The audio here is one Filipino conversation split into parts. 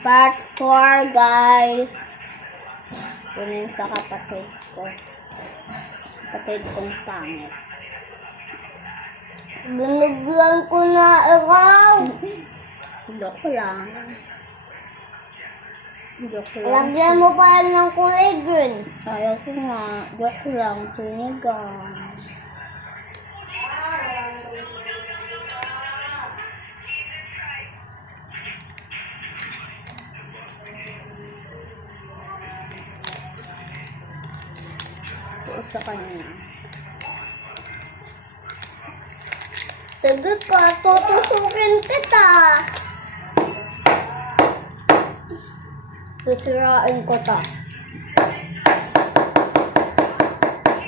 Part 4, guys. Kunin sa kapatid ko. Kapatid kong pangit. Binigyan ko na ikaw. Joke lang. Joke lang. Lagyan mo pa ng kulay green. Ayaw ko nga. Joke lang. Sinigang. Ito sa kanya. Sige ka, tutusukin kita. Susirain ko ta.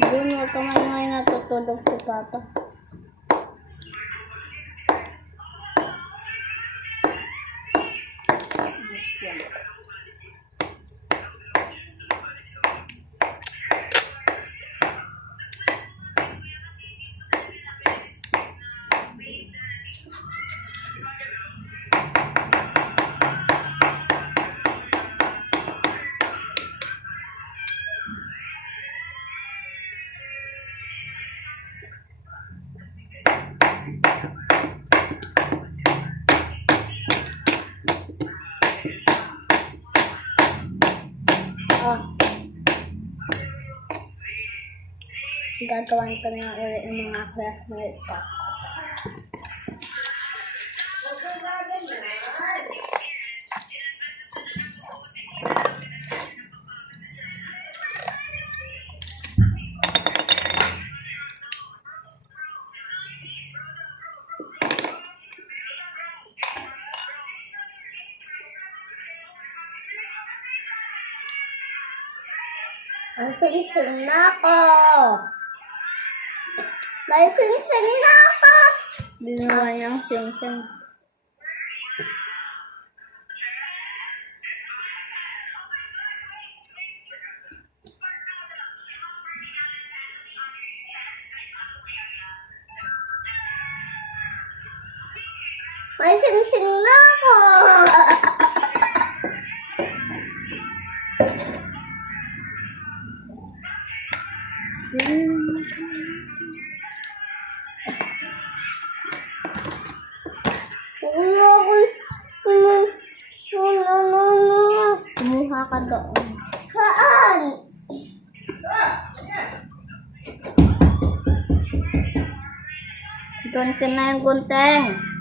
Doon, huwag ka may natutulog si Papa. Gagawan ko na ulit ng mga classmate ko. Ang sing-sing na ako! May sing-sing na ako! Binawa niyang sing-sing. May sing-sing na ako! Kumuha ka doon. Saan? Doon ka na yung gunteng.